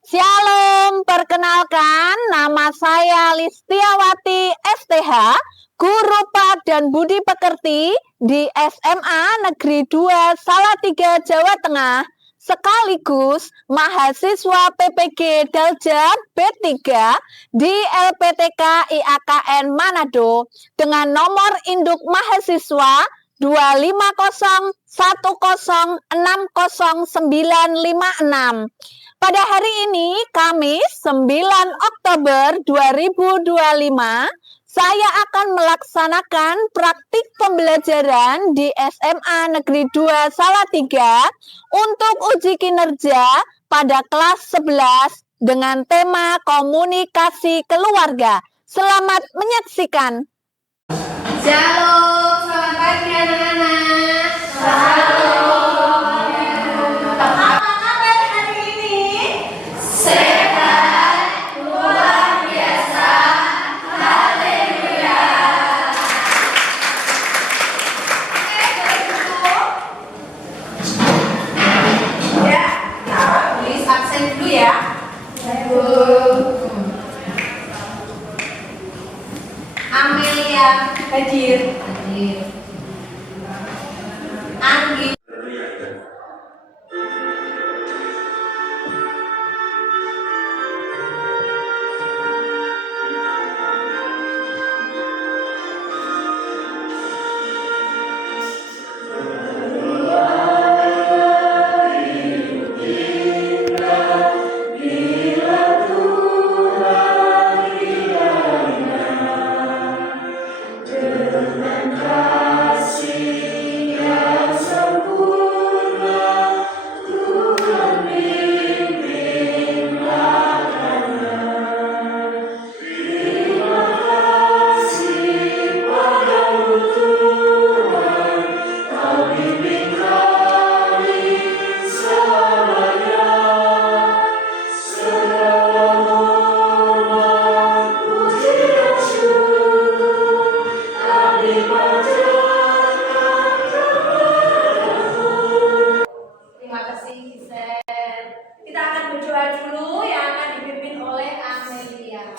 Shalom, perkenalkan nama saya Listiawati STH, Guru Pak dan Budi Pekerti di SMA Negeri 2 Salatiga, Jawa Tengah, sekaligus mahasiswa PPG Daljat B3 di LPTK IAKN Manado dengan nomor induk mahasiswa 250106096. Pada hari ini, Kamis 9 Oktober 2025, saya akan melaksanakan praktik pembelajaran di SMA Negeri 2 Salatiga untuk uji kinerja pada kelas 11 dengan tema komunikasi keluarga. Selamat menyaksikan. Shalom, selamat pagi anak-anak. Shalom. Apa kabar hari ini? Sehat, luar biasa. Haleluya. Ya, tulis absen dulu ya. Amelia hadir. Anggi. Terima kasih, Gisel. Kita akan berdoa dulu yang akan dipimpin oleh Amelia.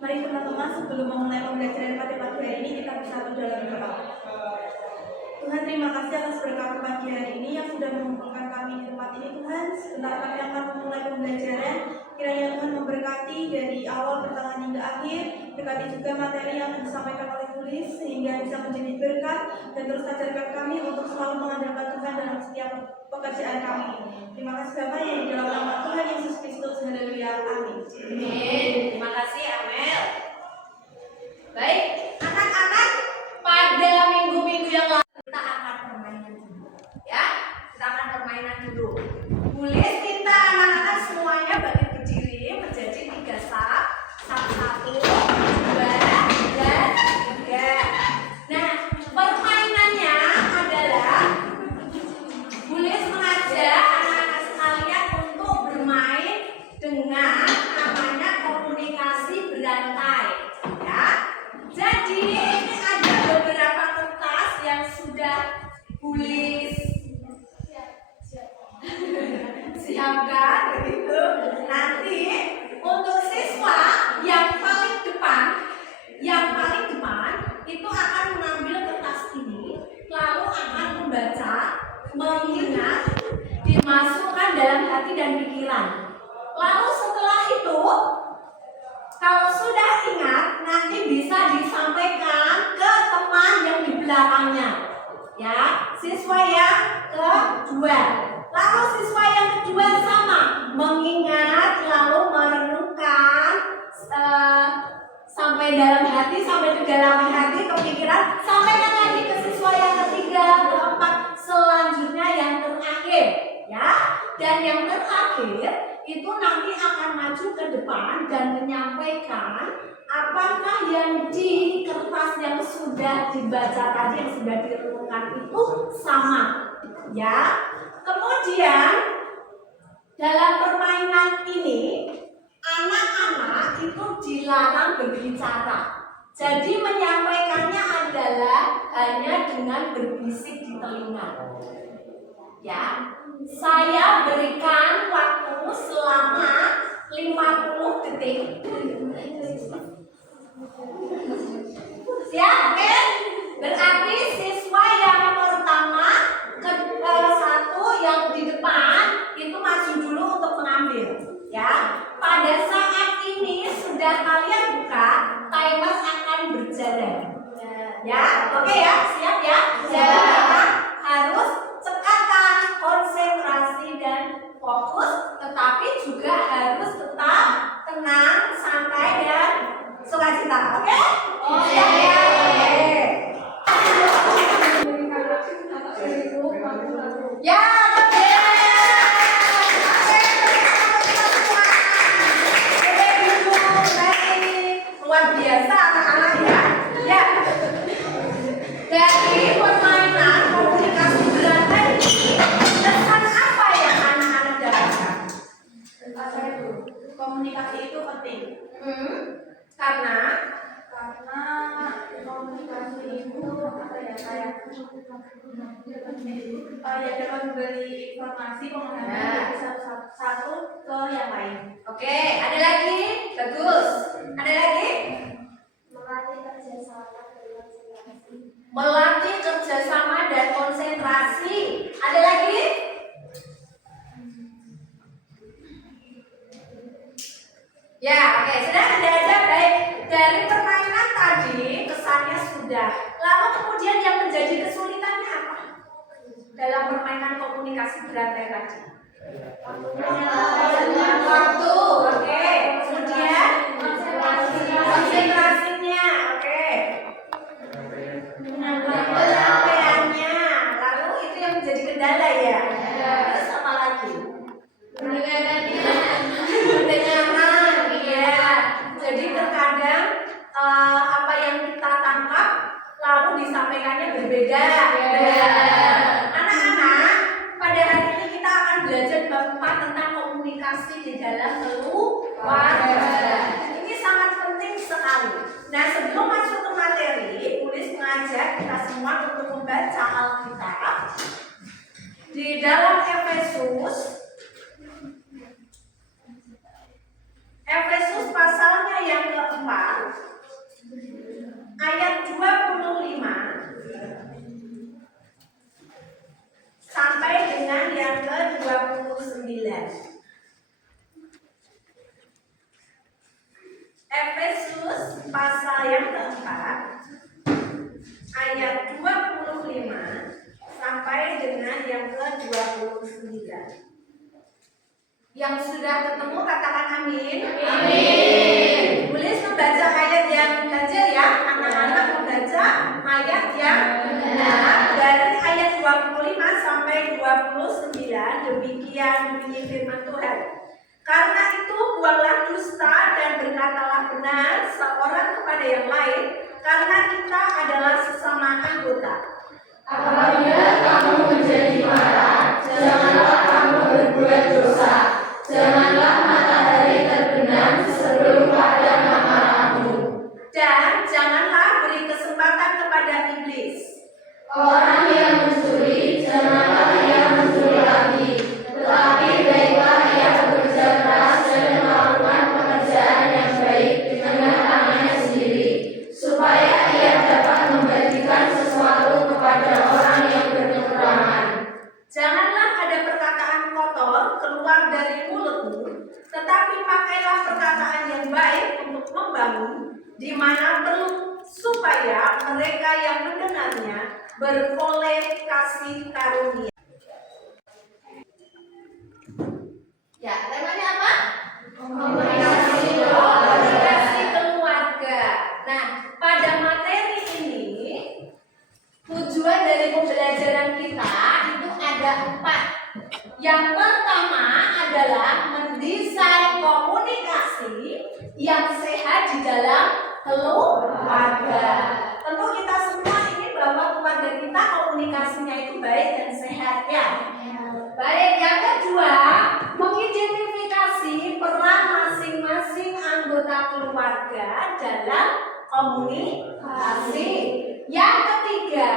Mari teman-teman, sebelum memulai pembelajaran pada pagi hari ini, kita bersatu dalam doa. Tuhan, terima kasih atas berkat pagi hari ini yang sudah mengumpulkan kami di tempat ini. Tuhan, sebentar kami akan memulai pembelajaran. Kiranya Tuhan memberkati dari awal, pertengahan hingga akhir. Berkati juga materi yang akan disampaikan oleh tulis sehingga bisa menjadi berkat, dan terus ajarkan kami untuk selalu mengandalkan Tuhan dalam setiap pekerjaan kami. Terima kasih Bapak yang di dalam nama Tuhan Yesus Kristus. Haleluya. Amin. Amin. Terima kasih, Amel. Baik, anak-anak, pada minggu-minggu yang lalu kita akan permainan dulu. Ya, kita akan permainan dulu. Tulis minta anak-anak semuanya bagi berdiri menjadi 3 saf. Saf 1, 2, dan 3. Nah, permainannya adalah Tulis mengajak anak-anak sekalian untuk bermain dengan namanya komunikasi berantai. Ya. Jadi ini ada beberapa kertas yang sudah tulis siapkan begitu. Nanti untuk siswa yang paling depan itu akan mengambil kertas ini, lalu akan membaca, mengingat, dimasukkan dalam hati dan pikiran. Lalu setelah itu, kalau sudah ingat, nanti bisa disampaikan ke teman yang di belakangnya. Ya, siswa yang kedua. Lalu siswa yang kedua sama, mengingat, lalu merenungkan sampai dalam hati, sampai ke dalam hati, kepikiran, sampaikan lagi ke siswa yang ketiga, keempat, selanjutnya yang terakhir. Ya, dan yang terakhir itu nanti akan maju ke depan dan menyampaikan apakah yang di kertas yang sudah dibaca tadi, yang sudah direnungkan itu sama. Ya, kemudian dalam permainan ini anak-anak itu dilarang berbicara. Jadi menyampaikannya adalah hanya dengan berbisik di telinga. Ya, saya berikan waktu selama penting. Siap, oke? Berarti siswa yang pertama satu yang di depan itu maju dulu untuk mengambil, ya. Pada saat ini sudah kalian buka, timer akan berjalan. Ya, oke ya, siap ya? Siap. Harus cekatan, konsentrasi dan fokus, tetapi juga harus tetap tenang, santai dan sukacita. Oke? Siap ya? Ya, oke. Luar biasa anak-anak ya. Ya. Dari permainan komunikasi berantai ini, pesan apa yang anak-anak dapatkan? Komunikasi itu penting. Karena komunikasi itu apa ya, kayak ya dapat memberi informasi pengalaman dari satu ke yang lain. oke, ada lagi? Bagus. Ada lagi? Melatih kerjasama dan konsentrasi. Ada lagi? Ya, oke, sudah ada aja. Baik, dari permainan tadi kesannya sudah. Lalu kemudian yang menjadi kesulitannya apa? Dalam permainan komunikasi berantai tadi. Waktu, oke. Kemudian konsentrasinya, oke. Penyampaiannya, lalu itu yang menjadi kendala ya. Terus apa lagi? Pendengaran, iya. Jadi terkadang apa yang kita tangkap lalu disampaikannya berbeda. Anak-anak, pada hari ini kita akan belajar bab 4 tentang komunikasi di dalam keluarga. Ini sangat penting sekali. Nah, sebelum masuk ke materi, Bulis mengajak kita semua untuk membaca Alkitab di dalam Efesus pasalnya yang keempat, ayat 25 sampai dengan yang ke-29. Efesus pasal yang keempat, ayat 25 sampai dengan yang ke-29. Yang sudah ketemu katakan amin. Amin. Boleh membaca ayat yang ganjil ya. Anak-anak membaca ayat yang benar dari ayat 25 sampai 29. Demikian bunyi firman Tuhan. Karena itu buanglah dusta dan berkatalah benar seorang kepada yang lain, karena kita adalah sesama anggota. Apabila kamu menjadi marah, janganlah kamu berbuat dosa. Janganlah matahari terbenam sebelum padam amarahmu. Dan janganlah beri kesempatan kepada iblis. Orang yang mencuri, janganlah ia mencuri lagi, tetapi baiklah ia bekerja keras dan melakukan pekerjaan yang baik dengan tangannya sendiri, supaya ia dapat membagikan sesuatu kepada orang yang berkekurangan. Janganlah ada perkataan kotor keluar dari mulutmu, tetapi pakailah perkataan yang baik untuk membangun, di mana perlu, supaya mereka yang mendengarnya beroleh kasih karunia. Ya, temanya apa? Komunikasi keluarga. Nah, pada materi ini tujuan dari pembelajaran kita itu ada 4. Yang pertama adalah mendesain komunikasi yang sehat di dalam keluarga. Tentu kita semua ingin bahwa keluarga kita komunikasinya itu baik dan sehat ya. Baik, yang kedua, mengidentifikasi peran masing-masing anggota keluarga dalam komunikasi. Yang ketiga,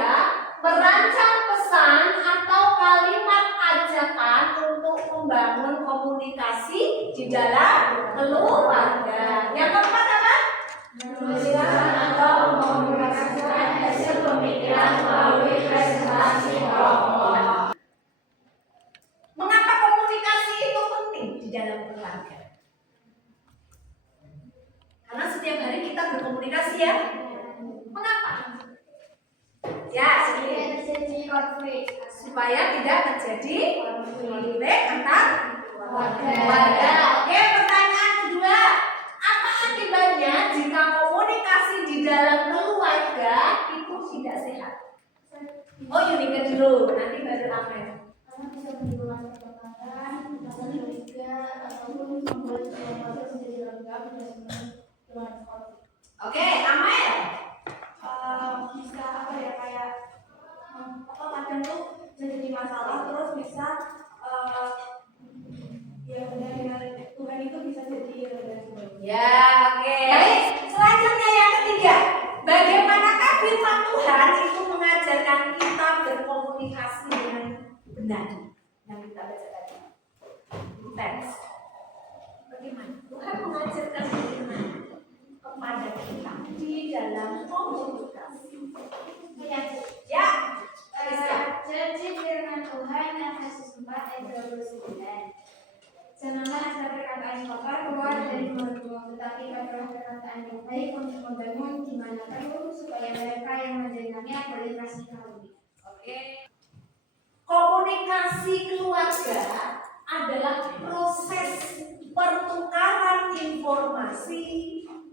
merancang pesan atau kalimat ajakan untuk membangun komunikasi di dalam keluarga. Yang keempat apa? Menuliskan atau memobilisasikan hasil pemikiran melalui presentasi kelompok. Mengapa komunikasi itu penting di dalam keluarga? Karena setiap hari kita berkomunikasi ya. Mengapa? Ya, Terjadi konflik supaya tidak terjadi konflik antar keluarga. keluarga. Oke, pertanyaan kedua. Apa akibatnya jika komunikasi di dalam keluarga itu tidak sehat? Oh, Yunika dulu, nanti baru Amen. Karena bisa menimbulkan pertengkaran, rasa curiga, ataupun membuat keluarga menjadi lengkap dan dengan konflik. Oke, Amen. Bisa apa ya, kayak kadang tuh jadi masalah, terus bisa ya dengan Tuhan itu bisa jadi dan sebagainya. Ya, oke. Baik, selanjutnya yang ketiga. Bagaimanakah firman Tuhan itu mengajarkan kita berkomunikasi dengan benar? Yang kita baca tadi. Teks. Bagaimana? Tuhan mengajarkan firman kepada kita di dalam komunikasi. Ya, Jadi firman Tuhan yang Yesus 4 ayat 29. Janganlah segala perkataan kotor keluar dari mulutmu, tetapi katakanlah perkataan yang baik untuk membangun di mana perlu, supaya mereka yang mendengarnya boleh kasih karunia. oke. Komunikasi keluarga adalah proses pertukaran informasi,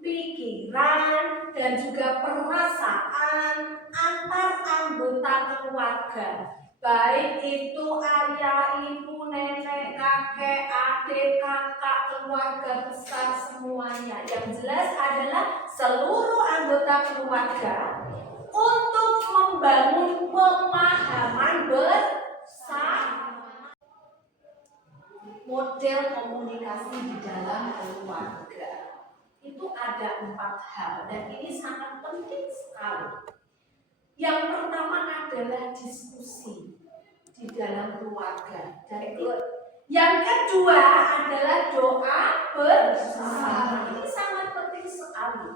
pikiran, dan juga perasaan antar anggota keluarga. Baik itu ayah, ibu, nenek, kakek, adik, kakak, keluarga besar semuanya. Yang jelas adalah seluruh anggota keluarga untuk membangun pemahaman bersama. Model komunikasi di dalam keluarga itu ada 4 hal dan ini sangat penting sekali. Yang pertama adalah diskusi di dalam keluarga. Dan yang kedua adalah doa bersama. Ini sangat penting sekali.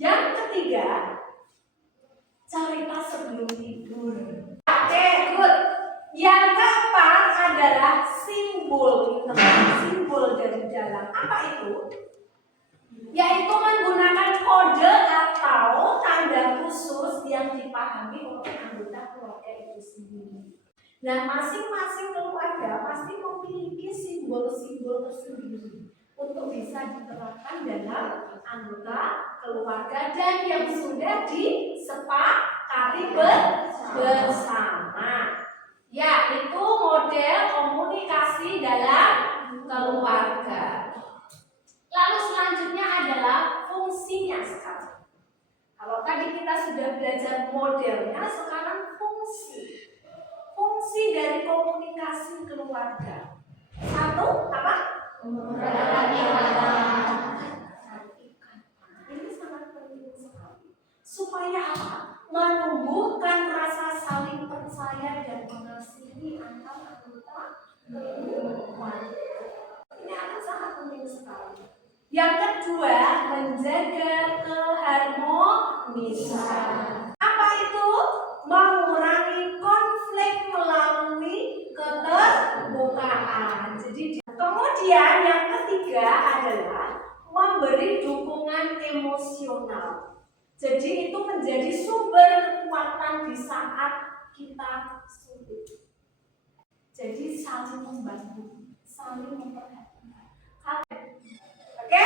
Yang ketiga, cerita sebelum tidur. Oke, good. Yang keempat adalah simbol dari dalam. Apa itu? Yaitu menggunakan kode atau tanda khusus yang dipahami oleh anggota keluarga itu sendiri. Nah, masing-masing keluarga pasti memiliki simbol-simbol tersendiri untuk bisa diterapkan dalam anggota keluarga dan yang sudah disepakati bersama. Ya, itu model komunikasi dalam keluarga. Lalu selanjutnya adalah fungsinya sekarang. Kalau tadi kita sudah belajar modelnya, sekarang fungsi. Fungsi dari komunikasi keluarga. Satu, apa? Ini sangat penting sekali. Supaya apa? Menumbuhkan rasa saling percaya dan mengasihi antar anggota keluarga. Ini akan sangat penting sekali. Yang kedua, menjaga keharmonisan. Apa itu? Mengurangi konflik melalui keterbukaan. Jadi, kemudian yang ketiga adalah memberi dukungan emosional. Jadi itu menjadi sumber kekuatan di saat kita sulit. Jadi saling membantu, saling memperhatikan. Oke?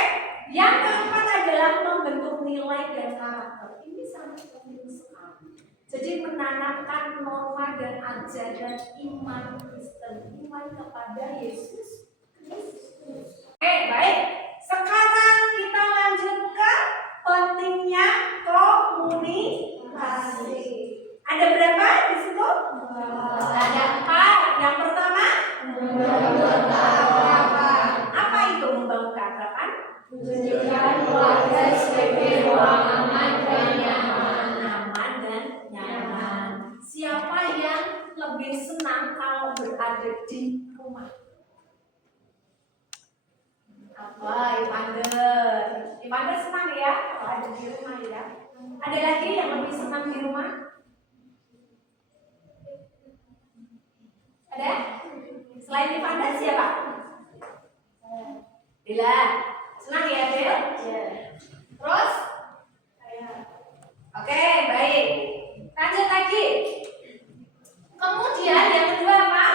Yang keempat adalah membentuk nilai dan karakter. Ini sangat penting sekali. Jadi menanamkan norma dan ajaran iman Kristen, iman kepada Yesus Kristus. Oke, baik. Sekarang kita lanjut ke pentingnya komunikasi. Ada berapa di situ? Ada 4. Yang pertama, apa itu membangun keakraban? Menjadikan keluarga sebagai ruang aman dan nyaman. Aman dan nyaman. Siapa yang lebih senang kalau berada di rumah? di rumah ya. Ada lagi yang lebih senang di rumah? Ada? Selain Ivanda siapa? Dila. Senang ya, Del? Terus? Oke, baik. Lanjut lagi. Kemudian yang kedua apa?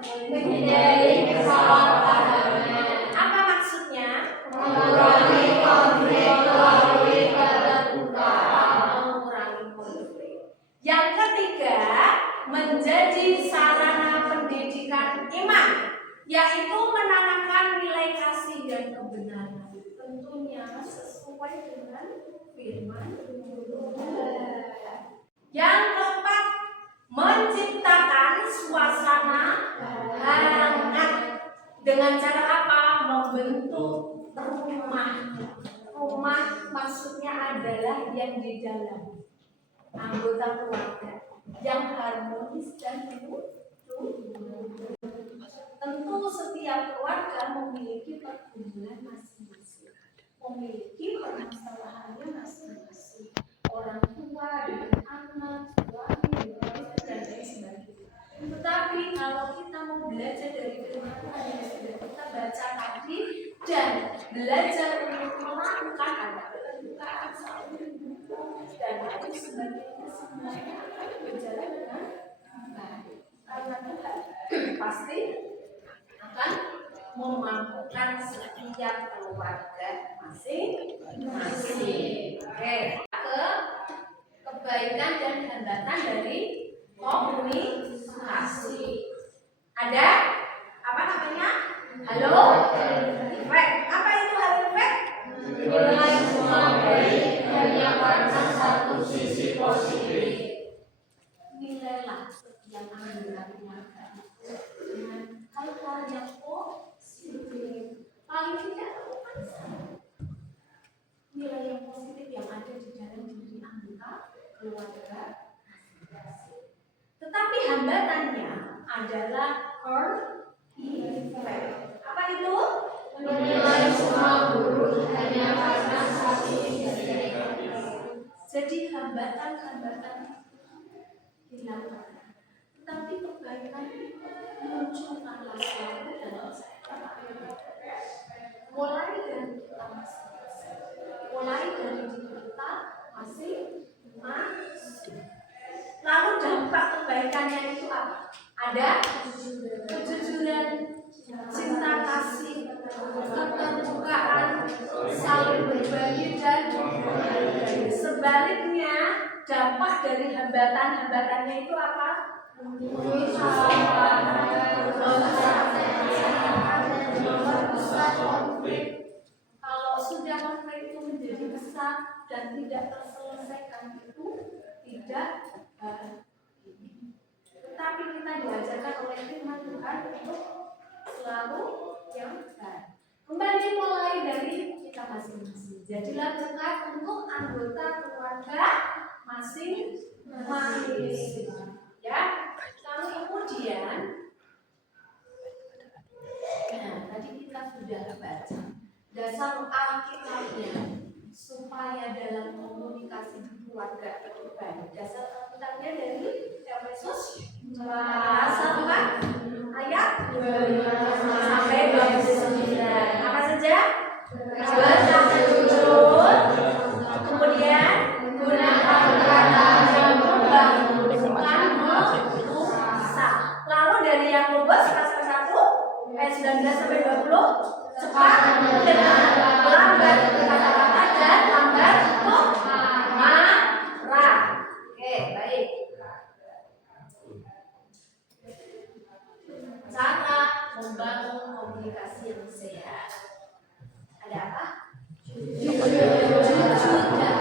Menghindari kesalahpahaman, Apa maksudnya? mengurangi konflik melalui keterbukaan. Mengurangi konflik. Yang ketiga, menjadi sarana pendidikan iman, yaitu menanamkan nilai kasih dan kebenaran. Tentunya sesuai dengan firman Tuhan. Yang keempat, menciptakan suasana hangat. Dengan cara apa? Membentuk rumah. Rumah maksudnya adalah yang di dalam anggota keluarga yang harmonis dan utuh. Tentu setiap keluarga memiliki pergumulan masing-masing, memiliki permasalahannya masing-masing. Orang tua dengan anak, suami dengan istri dan lain sebagainya. Tetapi kalau kita mau belajar dari firman Tuhan yang sudah kita baca tadi dan belajar untuk melakukan ada keterbukaan, saling mendukung dan lain sebagainya, semuanya akan berjalan dengan baik. Karena Tuhan pasti akan memampukan setiap keluarga masing-masing. Oke, ke kebaikan dan hambatan dari komunikasi. Ada apa namanya? Halo? Efek. Apa itu halo efek? Nilai semua baik hanya karena satu sisi positif. Nilailah setiap anggota keluarga dengan hal-hal yang positif. Paling tidak lakukan saja nilai yang positif yang ada di dalam diri anggota keluarga. Tetapi hambatannya adalah hurt effect. Apa itu? Menilai semua buruk hanya karena satu sisi negatif. Jadi hambatan-hambatan hilangkan. Tetapi kebaikan itu munculkanlah selalu dalam setiap kehidupan. Mulai dari kita masing-masing. Mulai dari diri kita masing-masing. Lalu dampak kebaikannya itu apa? Ada kejujuran, cinta kasih, keterbukaan, saling berbagi dan menghargai. Sebaliknya, dampak dari hambatan-hambatannya itu apa? Konflik. Kalau sudah konflik itu menjadi besar dan tidak terselesaikan itu tidak baik. Tetapi kita diajarkan oleh firman Tuhan untuk selalu yang baik. Kembali mulai dari kita masing-masing. Jadilah dekat untuk anggota keluarga masing-masing. Ya. Lalu kemudian, nah tadi kita sudah baca dasar Alkitabnya supaya dalam komunikasi di keluarga itu baik. Dasar Alkitabnya dari Efesus pasal 4 ayat 12 sampai 29. Apa saja? Berjujur, kemudian gunakan kata yang membangun, bukan merusak. Lalu dari Yakobus pasal 1 ayat 19 sampai 20, cepat mendengar, lambat berkata-kata dan lambat untuk marah. Oke, baik. Cara membangun komunikasi yang sehat. Ada apa? Jujur dan terbuka.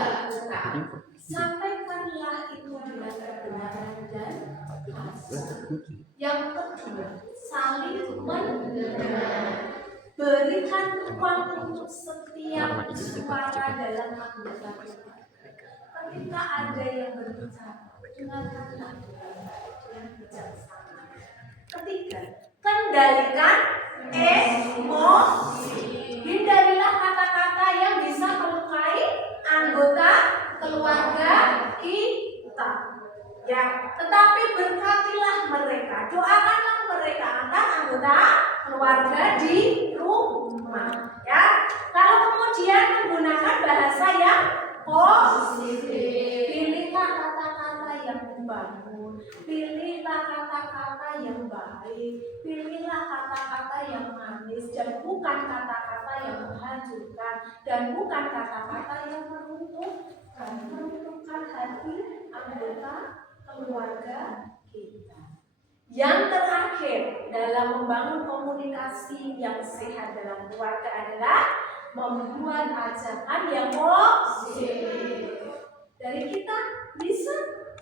Sampaikanlah itu dengan kebenaran dan kasih. Yang kedua, saling mendengar. Berikan ruang untuk setiap suara dalam anggota keluarga. Ketika ada yang berbicara, dengarkanlah yang bijaksana. Ketiga, kendalikan emosi. Hindarilah kata-kata yang bisa melukai anggota keluarga di rumah. Ya. Lalu kemudian menggunakan bahasa yang positif. Pilihlah kata-kata yang membangun, pilihlah kata-kata yang baik, pilihlah kata-kata yang manis, dan bukan kata-kata yang menghancurkan, dan bukan kata-kata yang meruntuhkan hati anggota keluarga kita. Yang terakhir dalam membangun komunikasi yang sehat dalam keluarga adalah membuat ajakan yang positif. Dari kita bisa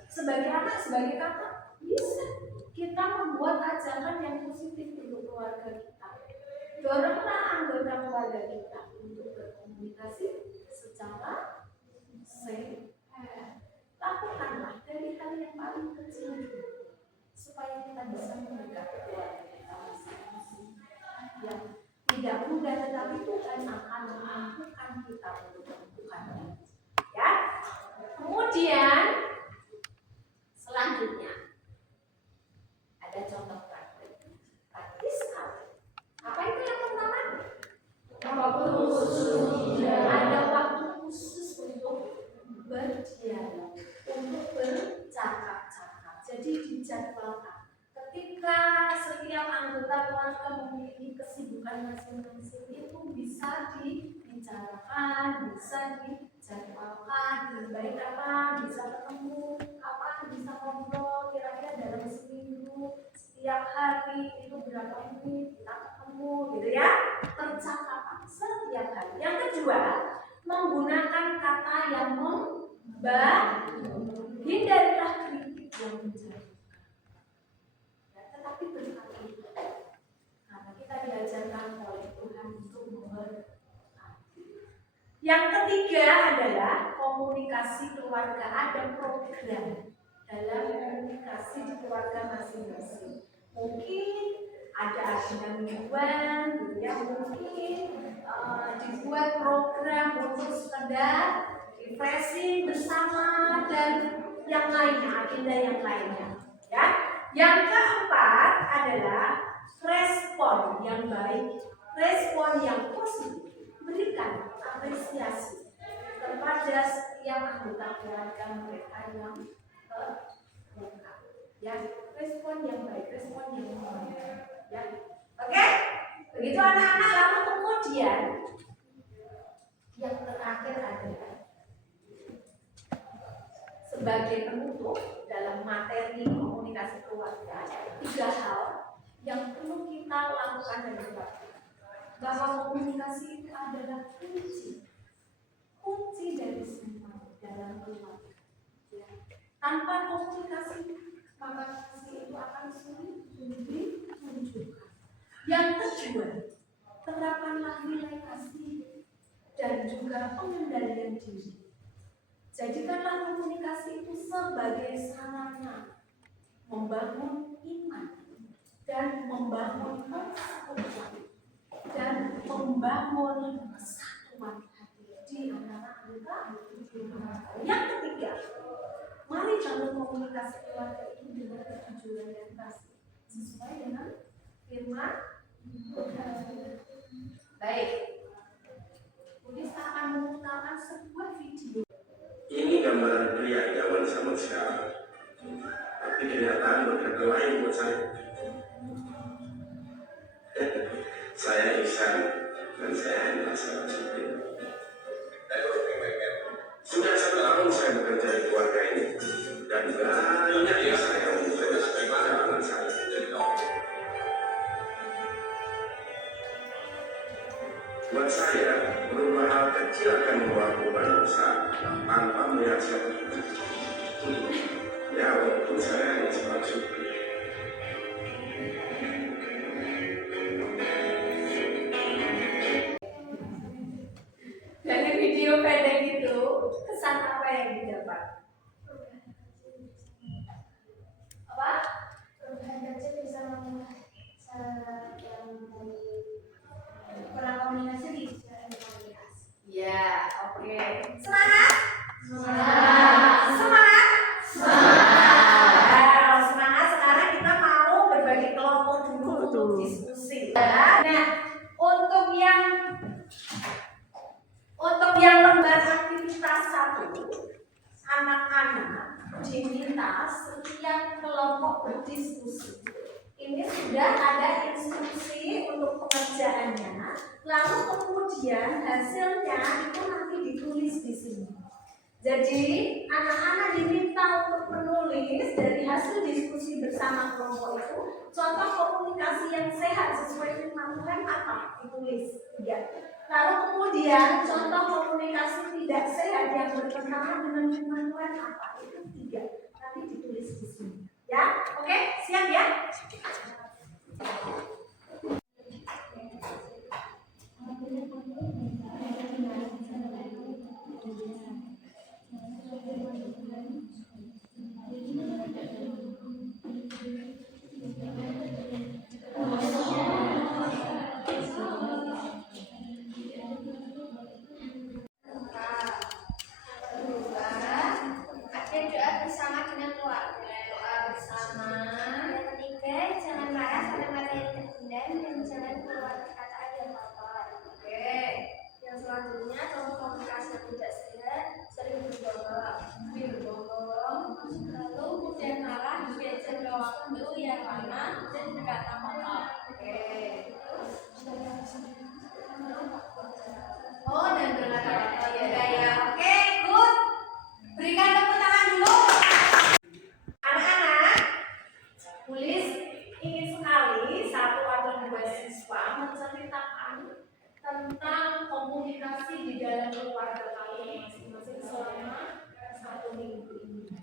sebagai anak, sebagai kakak bisa kita membuat ajakan yang positif untuk keluarga kita. Doronglah anggota keluarga kita untuk berkomunikasi secara sehat. Lakukanlah dari hal yang paling kecil supaya kita bisa mendekati keluarga kita masing-masing. Yang tidak mudah, tetapi Tuhan akan memampukan kita untuk melakukannya. Ya. Kemudian selanjutnya ada contoh praktis sekali. Apa itu yang pertama? Waktu khusus. Ada waktu khusus untuk berdialog, untuk bercakap-cakap. Jadi dijadwalkan. Ketika setiap anggota keluarga memiliki kesibukan masing-masing, itu bisa dibicarakan, bisa dijadwalkan, baik kapan bisa ketemu, kapan bisa ngobrol, kira-kira dalam seminggu, setiap hari itu berapa menit kita ketemu, gitu ya. Percakapan setiap hari. Yang kedua, menggunakan kata yang membangun. Hindarilah kritik yang menjatuhkan. Tetapi berkati, karena kita diajarkan oleh Tuhan untuk memberkati. Yang ketiga adalah komunikasi keluarga. Ada program dalam komunikasi di keluarga masing-masing. Mungkin ada agenda mingguan, gitu ya. Mungkin dibuat program untuk sekedar refreshing bersama dan yang lainnya, agenda yang lainnya. Ya. Yang keempat adalah respon yang baik, respon yang positif. Berikan apresiasi kepada setiap anggota keluarga mereka yang terluka. Ya, respon yang baik, respon yang baik. Ya, oke? Begitu anak-anak. Lalu kemudian yang terakhir adalah sebagai penutup dalam materi komunikasi keluarga, 3 hal yang perlu kita lakukan dan lakukan. Bahwa komunikasi itu adalah kunci dari semua dalam keluarga. Ya. Tanpa komunikasi, maka kasih itu akan sulit ditunjukkan. Yang kedua, terapkanlah nilai kasih dan juga pengendalian diri. Jadikanlah komunikasi itu sebagai sarana membangun iman dan membangun persatuan dan membangun kesatuan hati di antara anggota. Yang ketiga, mari bangun komunikasi keluarga itu dengan kejujuran dan kasih sesuai dengan firman Tuhan. Baik, Budista akan memutarkan sebuah video. Ini gambaran pria idaman zaman sekarang, tapi kenyataan berkata lain buat saya. Saya Ihsan dan saya hanya seorang supir. Sudah 1 tahun saya bekerja di keluarga ini dan banyak yang saya mencoba perjalanan saya. Buat saya, berubah hal kecil akan membawa perubahan besar tanpa melihat siapa. Ya, walaupun saya hanya seorang supir. Dari video pendek itu, kesan apa yang didapat? Apa? Perubahan kecil bisa membuat cara yang kurang komunikasi di komunikasi. Ya, oke. Semangat? Semangat. Semangat? Semangat. Semangat sekarang. yang lembar aktivitas 1, anak-anak diminta setiap kelompok berdiskusi. Ini sudah ada instruksi untuk pengerjaannya. Lalu kemudian hasilnya itu nanti ditulis di sini. Jadi anak-anak diminta untuk menulis dari hasil diskusi bersama kelompok itu contoh komunikasi yang sehat sesuai firman Tuhan apa? Ditulis 3. Lalu kemudian contoh komunikasi tidak sehat yang bertentangan dengan firman Tuhan apa? Itu 3. Nanti ditulis di sini. Ya, oke, siap ya? Ada doa bersama dengan keluarga. Doa bersama. Yang ketiga, jangan marah sampai materi terpendam dan jangan keluar perkataan yang kotor. Oke. Yang selanjutnya, contoh komunikasi yang tidak sehat, sering berbohong, lalu mudah marah, diajak ke waktu yang lama dan berkata kotor. Oke. Oh, dan berkata kotor ya. Oke, good. Berikan tepuk tangan dulu. Anak-anak, tulis ingin sekali 1 atau 2 siswa menceritakan tentang komunikasi di dalam keluarga kalian masing-masing selama 1 minggu ini.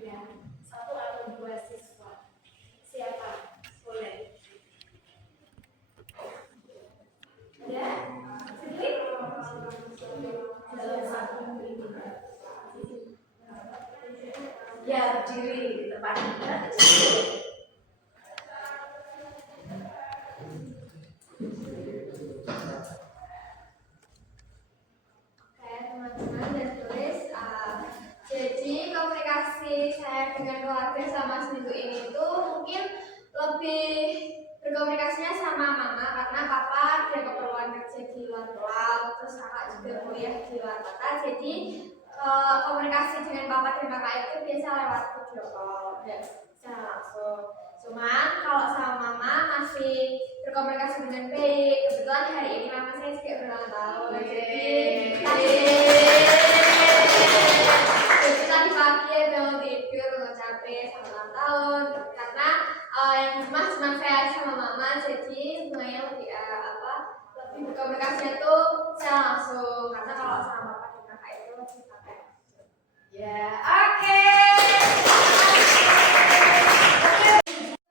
Ya, 1 atau 2 siswa. Siapa? Boleh. Ada? Sini? Dalam 1 minggu ini. Ya, berdiri di tempat kita. Oke, teman-teman, dan tulis. Jadi komunikasi saya dengan keluarga selama seminggu ini itu mungkin lebih berkomunikasinya sama mama karena papa ada keperluan kerja di luar pulau, terus kakak juga kuliah di luar kota. Jadi komunikasi dengan papa dan kakak itu biasa lewat video call dan secara langsung. Cuman kalau sama mama masih berkomunikasi dengan baik. Kebetulan hari ini mama saya juga berulang tahun. Jadi tadi pagi bangun tidur mengucapin selamat ulang tahun karena yang cuma saya sama mama, jadi semuanya lebih lebih berkomunikasinya tuh secara langsung karena kalau sama papa dan kakak itu lebih pakai. Ya, oke.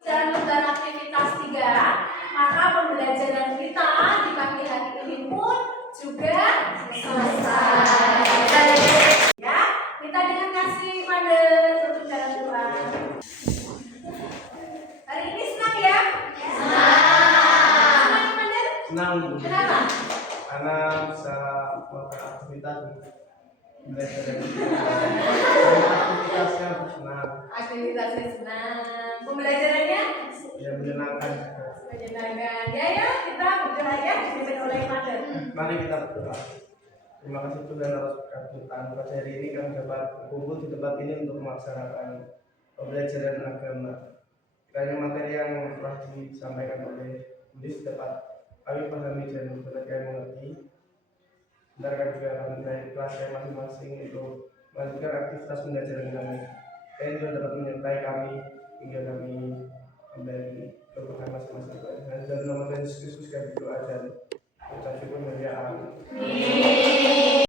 Jangan lupa aktivitas 3. Maka pembelajaran kita di pagi hari ini pun juga selesai. Ya, kita dengan kasih pada untuk dalam doa. Hari ini senang ya? Senang, Pander? Senang, Bu. Kenapa? Karena bisa melakukan aktivitas belajar dari aktivitasnya senang, Aktivitasnya senang. Pembelajarannya? ya menyenangkan. Menyenangkan. Ya, kita berdoa ya dipimpin oleh Pander. Mari kita berdoa. Terima kasih Tuhan atas berkat pada hari ini kami dapat berkumpul di tempat ini untuk melaksanakan pembelajaran agama. Kiranya materi yang telah disampaikan oleh Buddhis dapat kami pahami dan benar kami mengerti. Benarkan juga kami dari kelas yang masing-masing untuk melanjutkan aktivitas pembelajaran kami. Dan juga dapat menyertai kami